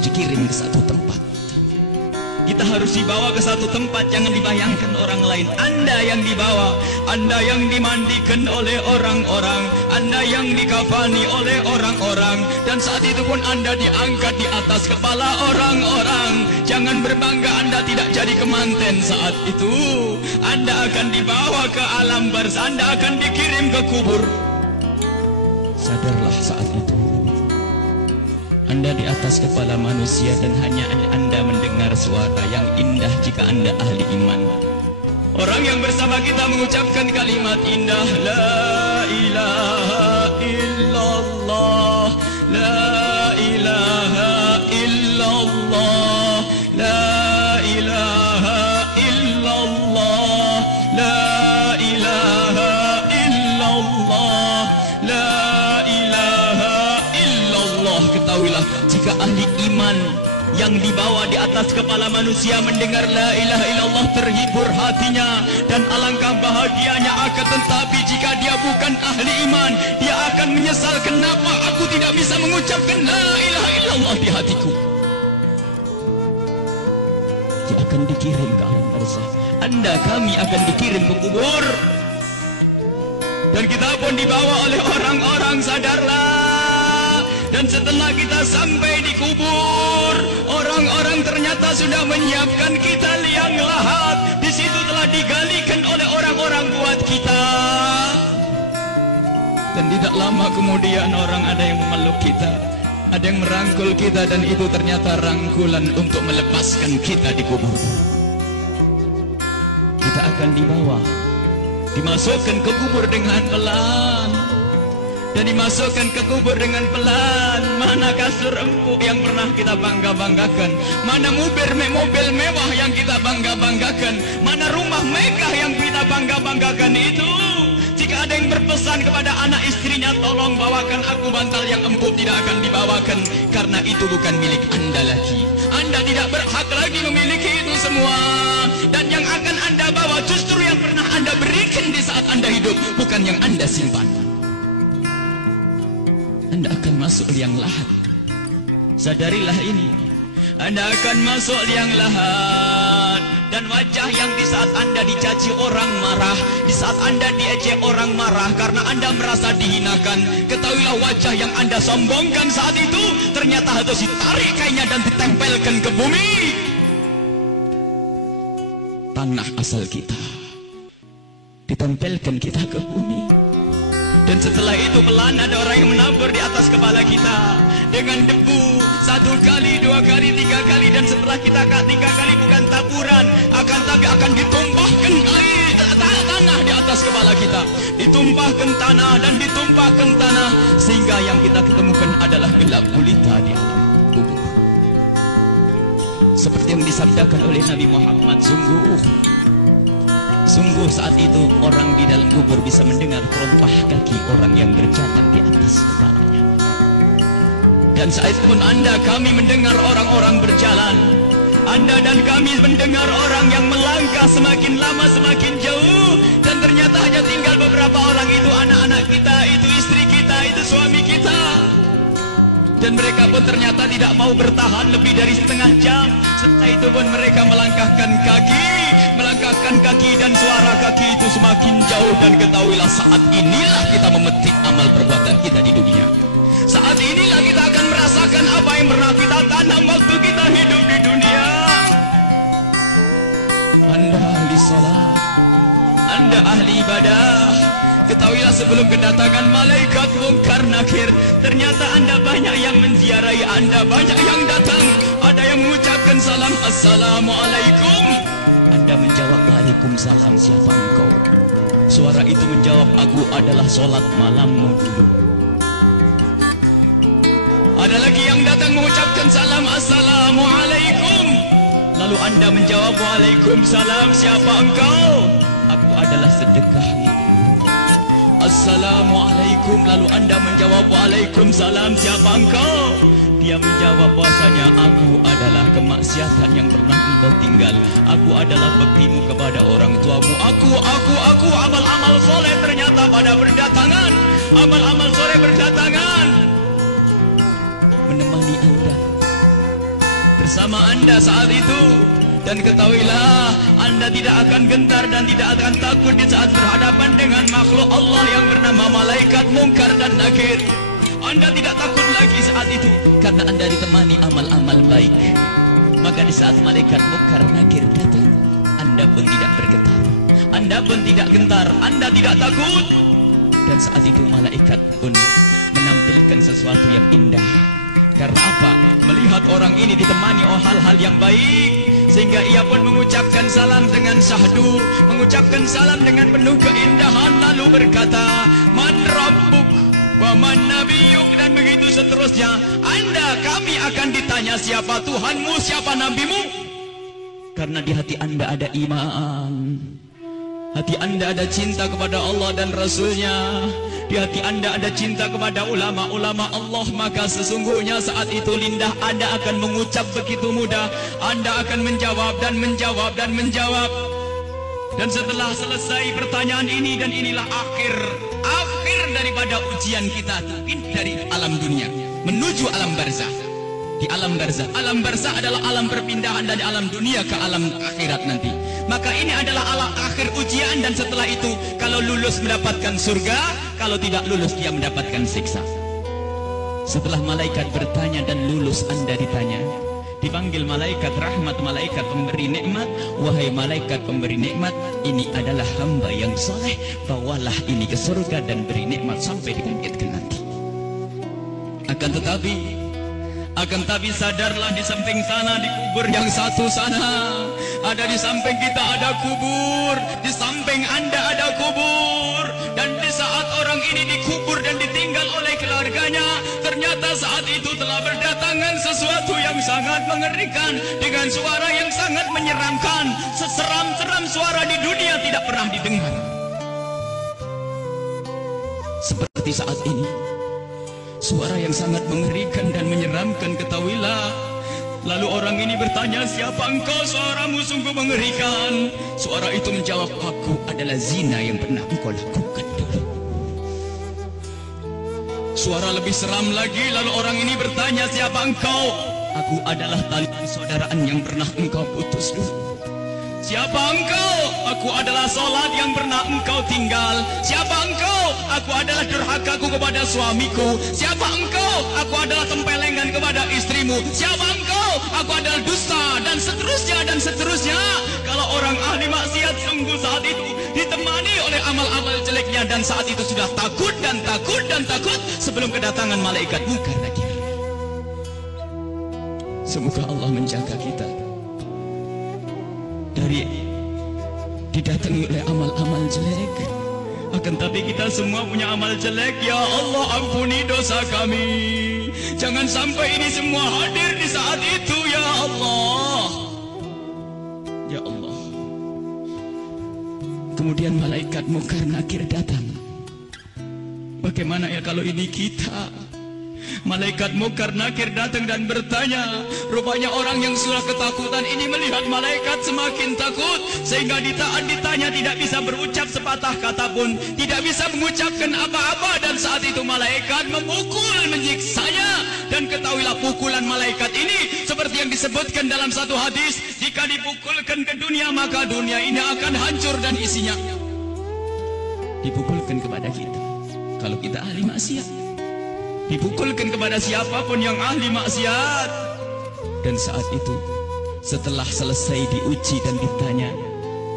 harus dikirim ke satu tempat. Kita harus dibawa ke satu tempat, jangan dibayangkan orang lain. Anda yang dibawa, Anda yang dimandikan oleh orang-orang, Anda yang dikafani oleh orang-orang, dan saat itu pun Anda diangkat di atas kepala orang-orang. Jangan berbangga Anda tidak jadi kemanten saat itu. Anda akan dibawa ke alam barzah, Anda akan dikirim ke kubur. Sadarlah saat itu Anda di atas kepala manusia dan hanya Anda mendengar suara yang indah jika Anda ahli iman. Orang yang bersama kita mengucapkan kalimat indah, La ilaha illallah, La ilaha illallah, La ilaha illallah, La ilaha illallah, La ilaha illallah. Ketahuilah, jika ahli iman yang dibawa di atas kepala manusia mendengar la ilaha illallah, terhibur hatinya dan alangkah bahagianya. Akan tetapi jika dia bukan ahli iman, dia akan menyesal, kenapa aku tidak bisa mengucapkan la ilaha illallah di hatiku. Dia akan dikirim ke alam barzah. Anda, kami akan dikirim ke kubur, dan kita pun dibawa oleh orang-orang. Sadarlah. Dan setelah kita sampai di kubur, orang-orang ternyata sudah menyiapkan kita liang lahat. Di situ telah digalikan oleh orang-orang buat kita. Dan tidak lama kemudian orang ada yang memeluk kita, ada yang merangkul kita, dan itu ternyata rangkulan untuk melepaskan kita di kubur. Kita akan dibawa, dimasukkan ke kubur dengan pelan, dan dimasukkan ke kubur dengan pelan. Mana kasur empuk yang pernah kita bangga-banggakan, mana mobil mewah yang kita bangga-banggakan, mana rumah megah yang kita bangga-banggakan itu. Jika ada yang berpesan kepada anak istrinya, tolong bawakan aku bantal yang empuk, tidak akan dibawakan, karena itu bukan milik Anda lagi. Anda tidak berhak lagi memiliki itu semua. Dan yang akan Anda bawa justru yang pernah Anda berikan di saat Anda hidup, bukan yang Anda simpan. Anda akan masuk liang lahat. Sadarilah ini. Anda akan masuk liang lahat, dan wajah yang di saat Anda dicaci orang marah, di saat Anda diejek orang marah karena Anda merasa dihinakan, ketahuilah wajah yang Anda sombongkan saat itu ternyata harus ditarik kainnya dan ditempelkan ke bumi, tanah asal kita, ditempelkan kita ke bumi. Dan setelah itu pelan ada orang yang menabur di atas kepala kita dengan debu, 1 kali, 2 kali, 3 kali, dan setelah kita 3 kali bukan taburan, tapi akan ditumpahkan air tanah di atas kepala kita, ditumpahkan tanah dan ditumpahkan tanah, sehingga yang kita ketemukan adalah gelap gulita di alam kubur. Seperti yang disabdakan oleh Nabi Muhammad, sungguh saat itu orang di dalam kubur bisa mendengar terompah kaki orang yang berjalan di atas kepalanya. Dan saat itu pun Anda, kami mendengar orang-orang berjalan. Anda dan kami mendengar orang yang melangkah semakin lama semakin jauh. Dan ternyata hanya tinggal beberapa orang, itu anak-anak kita, itu istri kita, itu suami kita. Dan mereka pun ternyata tidak mau bertahan lebih dari setengah jam. Setelah itu pun mereka melangkahkan kaki, dan suara kaki itu semakin jauh. Dan ketahuilah, saat inilah kita memetik amal perbuatan kita di dunia. Saat inilah kita akan merasakan apa yang pernah kita tanam waktu kita hidup di dunia. Anda ahli salat, Anda ahli ibadah, ketahuilah sebelum kedatangan malaikat mungkar nakir, ternyata Anda banyak yang menziarahi Anda, banyak yang datang. Ada yang mengucapkan salam, Assalamualaikum. Anda menjawab, Waalaikumsalam, siapa engkau? Suara itu menjawab, aku adalah sholat malammu dulu. Ada lagi yang datang mengucapkan salam, Assalamualaikum. Lalu Anda menjawab, Waalaikumsalam, siapa engkau? Aku adalah sedekahmu. Assalamualaikum. Lalu Anda menjawab, Waalaikumsalam, siapa engkau? Dia menjawab bahwasanya aku adalah kemaksiatan yang pernah engkau tinggal. Aku adalah baktimu kepada orang tuamu. Aku amal-amal soleh ternyata pada berdatangan. Amal-amal soleh berdatangan menemani Anda. bersama Anda saat itu. Dan ketahuilah, Anda tidak akan gentar dan tidak akan takut di saat berhadapan dengan makhluk Allah yang bernama malaikat Munkar dan Nakir. Anda tidak takut lagi saat itu karena Anda ditemani amal-amal baik. Maka di saat malaikat Munkar Nakir datang, Anda pun tidak bergetar, Anda pun tidak gentar, Anda tidak takut. Dan saat itu malaikat pun menampilkan sesuatu yang indah. Karena apa? Melihat orang ini ditemani oleh hal-hal yang baik, sehingga ia pun mengucapkan salam dengan syahdu, mengucapkan salam dengan penuh keindahan, lalu berkata, Man Rabbuk wa man nabiyuk, dan begitu seterusnya. Anda, kami akan ditanya siapa Tuhanmu, siapa nabimu. Karena di hati Anda ada iman, hati Anda ada cinta kepada Allah dan Rasulnya, di hati Anda ada cinta kepada ulama-ulama Allah. Maka sesungguhnya saat itu lidah Anda akan mengucap begitu mudah. Anda akan menjawab dan menjawab dan menjawab. Dan setelah selesai pertanyaan ini, dan inilah akhir daripada ujian kita dari alam dunia menuju alam barzah. Di alam barzah, alam barzah adalah alam perpindahan dari alam dunia ke alam akhirat nanti. Maka ini adalah alam akhir ujian, dan setelah itu kalau lulus mendapatkan surga, kalau tidak lulus dia mendapatkan siksa. Setelah malaikat bertanya dan lulus, Anda ditanya, dipanggil malaikat rahmat, malaikat pemberi nikmat. Wahai malaikat pemberi nikmat, ini adalah hamba yang soleh, bawalah ini ke surga dan beri nikmat sampai dibangkitkan nanti. Akan tapi sadarlah, di samping sana, di kubur yang satu sana, ada di samping kita ada kubur, di samping Anda ada kubur. Dan di saat orang ini dikubur dan ditinggal oleh keluarganya, ternyata saat itu telah berdatangan sesuatu yang sangat mengerikan, dengan suara yang sangat menyeramkan. Seseram-seram suara di dunia tidak pernah didengar seperti saat ini. Suara yang sangat mengerikan dan menyeramkan, ketahuilah. Lalu orang ini bertanya, siapa engkau? Suaramu sungguh mengerikan. Suara itu menjawab, aku adalah zina yang pernah engkau lakukan dulu. Suara lebih seram lagi, lalu orang ini bertanya, siapa engkau? Aku adalah tali persaudaraan yang pernah engkau putus dulu. Siapa engkau? Aku adalah salat yang pernah engkau tinggal. Siapa engkau? Aku adalah durhakaku kepada suamiku. Siapa engkau? Aku adalah tempelengan kepada istrimu. Siapa engkau? Aku adalah dusta, dan seterusnya dan seterusnya. Kalau orang ahli maksiat sungguh saat itu ditemani oleh amal-amal jeleknya, dan saat itu sudah takut dan takut dan takut sebelum kedatangan malaikat Munkar Nakir. Semoga Allah menjaga kita dari didatangi oleh amal-amal jelek. Akan tapi kita semua punya amal jelek. Ya Allah, ampuni dosa kami. Jangan sampai ini semua hadir di saat itu, ya Allah. Ya Allah. Kemudian malaikat Munkar Nakir datang. Bagaimana ya kalau ini kita? Malaikat Munkar Nakir datang dan bertanya. Rupanya orang yang sudah ketakutan ini melihat malaikat semakin takut, sehingga ditanya tidak bisa berucap sepatah kata pun, tidak bisa mengucapkan apa-apa. Dan saat itu malaikat memukul, menyiksanya. Dan ketahuilah, pukulan malaikat ini seperti yang disebutkan dalam satu hadis, jika dipukulkan ke dunia, maka dunia ini akan hancur dan isinya. Dipukulkan kepada kita kalau kita ahli maksiat, dipukulkan kepada siapapun yang ahli maksiat. Dan saat itu setelah selesai diuji dan ditanya,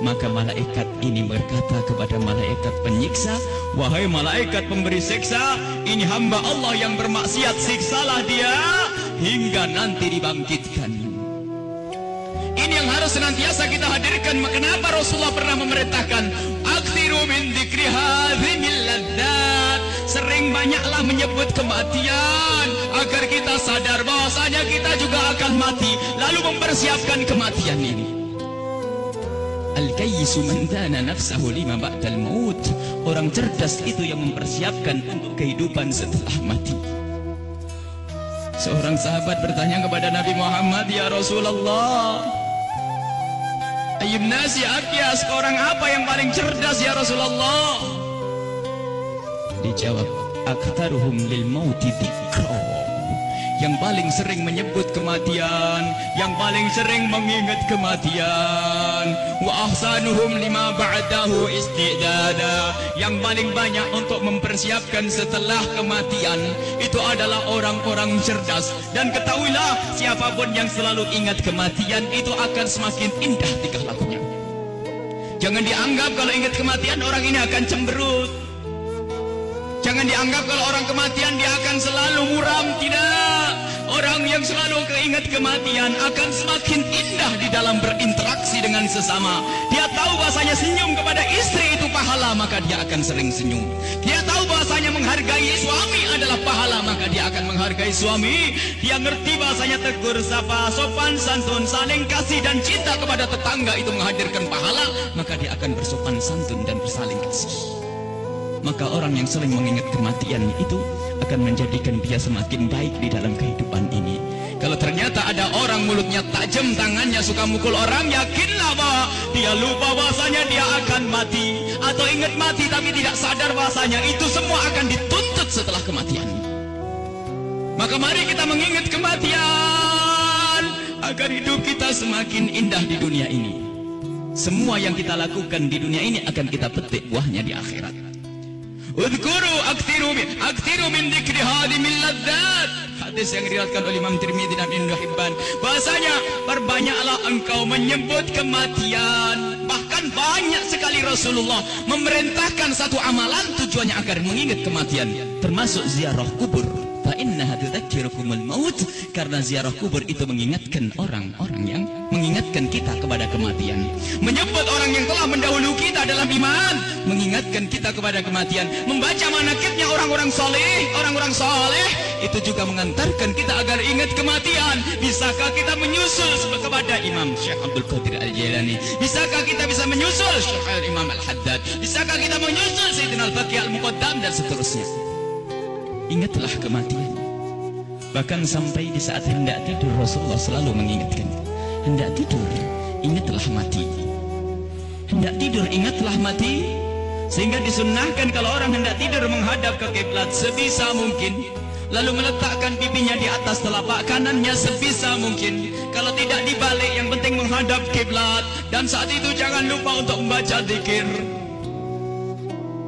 maka malaikat ini berkata kepada malaikat penyiksa, wahai malaikat pemberi siksa, ini hamba Allah yang bermaksiat, siksalah dia hingga nanti dibangkitkan. Ini yang harus senantiasa kita hadirkan. Kenapa Rasulullah pernah memerintahkan, aktsiru min dzikri hadzimil ladzat, sering banyaklah menyebut kematian, agar kita sadar bahwasanya kita juga akan mati, lalu mempersiapkan kematian ini. Al-kayyisu man dana nafsahu lima ba'dal maut. Orang cerdas itu yang mempersiapkan untuk kehidupan setelah mati. Seorang sahabat bertanya kepada Nabi Muhammad, ya Rasulullah, ayyun nasi akyas, orang apa yang paling cerdas ya Rasulullah? Dijawab, aktaruhum lil mauti dzikra, yang paling sering menyebut kematian, yang paling sering mengingat kematian. Wa ahsanuhum lima ba'dahu istidada, yang paling banyak untuk mempersiapkan setelah kematian itu adalah orang-orang cerdas. Dan ketahuilah, siapapun yang selalu ingat kematian itu akan semakin indah tingkah lakunya. Jangan dianggap kalau ingat kematian orang ini akan cemberut. Jangan dianggap kalau orang kematian dia akan selalu muram. Tidak. Orang yang selalu keingat kematian akan semakin indah di dalam berinteraksi dengan sesama. Dia tahu bahasanya senyum kepada istri itu pahala, maka dia akan sering senyum. Dia tahu bahasanya menghargai suami adalah pahala, maka dia akan menghargai suami. Dia ngerti bahasanya tegur sapa, sopan santun, saling kasih dan cinta kepada tetangga itu menghadirkan pahala, maka dia akan bersopan santun dan bersaling kasih. Maka orang yang sering mengingat kematian itu akan menjadikan dia semakin baik di dalam kehidupan ini. Kalau ternyata ada orang mulutnya tajam, tangannya suka mukul orang, yakinlah bahwa dia lupa bahasanya dia akan mati, atau ingat mati tapi tidak sadar bahasanya itu semua akan dituntut setelah kematian. Maka mari kita mengingat kematian agar hidup kita semakin indah di dunia ini. Semua yang kita lakukan di dunia ini akan kita petik buahnya di akhirat. Udhkuru aktiru min dzikri hadimil ladzat. Hadis yang diriwayatkan oleh Imam Tirmidzi dan Ibnu Hibban. Bahasanya, perbanyaklah engkau menyebut kematian. Bahkan banyak sekali Rasulullah memerintahkan satu amalan tujuannya agar mengingat kematian, termasuk ziarah kubur. Fa innaha tudzakirukumul maut, karena ziarah kubur itu mengingatkan orang-orang yang mengingatkan kita kepada kematian. Menyebut orang yang telah mendahului kita dalam iman, mengingatkan kita kepada kematian. Membaca manaqibnya orang-orang saleh itu juga mengantarkan kita agar ingat kematian. Bisakah kita menyusul kepada Imam Syekh Abdul Qadir Al-Jailani? Bisakah kita bisa menyusul Syekh Imam Al-Haddad? Bisakah kita menyusul Sayyidina Al-Baqi Al-Muqaddam dan seterusnya? Ingatlah kematian. Bahkan sampai di saat hendak tidur Rasulullah selalu mengingatkan, hendak tidur ingatlah mati, hendak tidur ingatlah mati. Sehingga disunnahkan kalau orang hendak tidur menghadap ke kiblat sebisa mungkin, lalu meletakkan pipinya di atas telapak kanannya sebisa mungkin. Kalau tidak dibalik, yang penting menghadap kiblat. Dan saat itu jangan lupa untuk membaca zikir,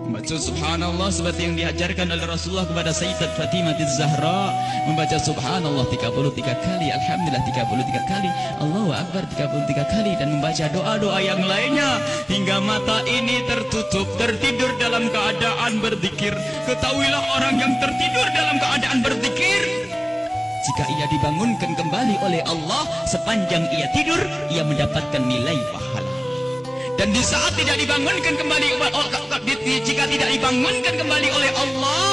membaca subhanallah seperti yang diajarkan oleh Rasulullah kepada Sayyidat Fatimah Az-Zahra, membaca subhanallah 33 kali, alhamdulillah 33 kali, Allahu Akbar 33 kali, dan membaca doa-doa yang lainnya hingga mata ini tertutup, tertidur dalam keadaan berzikir. Ketahuilah orang yang tertidur dalam keadaan berzikir, jika ia dibangunkan kembali oleh Allah sepanjang ia tidur, ia mendapatkan nilai pahala. Dan di saat tidak dibangunkan kembali, jika tidak dibangunkan kembali oleh Allah,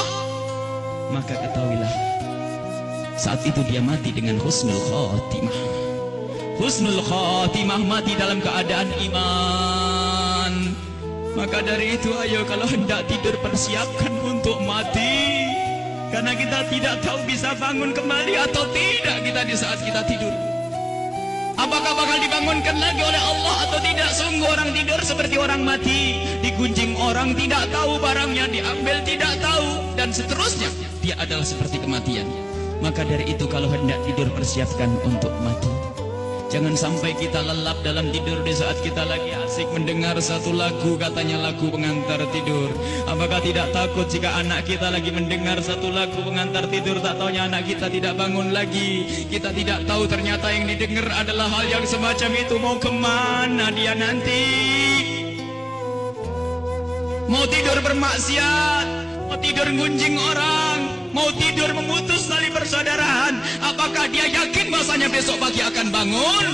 maka ketahuilah saat itu dia mati dengan husnul khatimah. Husnul khatimah, mati dalam keadaan iman. Maka dari itu, ayo kalau hendak tidur persiapkan untuk mati, karena kita tidak tahu bisa bangun kembali atau tidak kita di saat kita tidur. Apakah bakal dibangunkan lagi oleh Allah atau tidak? Sungguh orang tidur seperti orang mati. Digunjing orang, tidak tahu barangnya, diambil tidak tahu, dan seterusnya. Dia adalah seperti kematian. Maka dari itu kalau hendak tidur persiapkan untuk mati. Jangan sampai kita lelap dalam tidur di saat kita lagi asik mendengar satu lagu, katanya lagu pengantar tidur. Apakah tidak takut jika anak kita lagi mendengar satu lagu pengantar tidur, tak taunya anak kita tidak bangun lagi? Kita tidak tahu ternyata yang didengar adalah hal yang semacam itu. Mau kemana dia nanti? Mau tidur bermaksiat, mau tidur gunjing orang, mau tidur memutus tali persaudaraan. Apakah dia yakin bahasanya besok pagi akan bangun?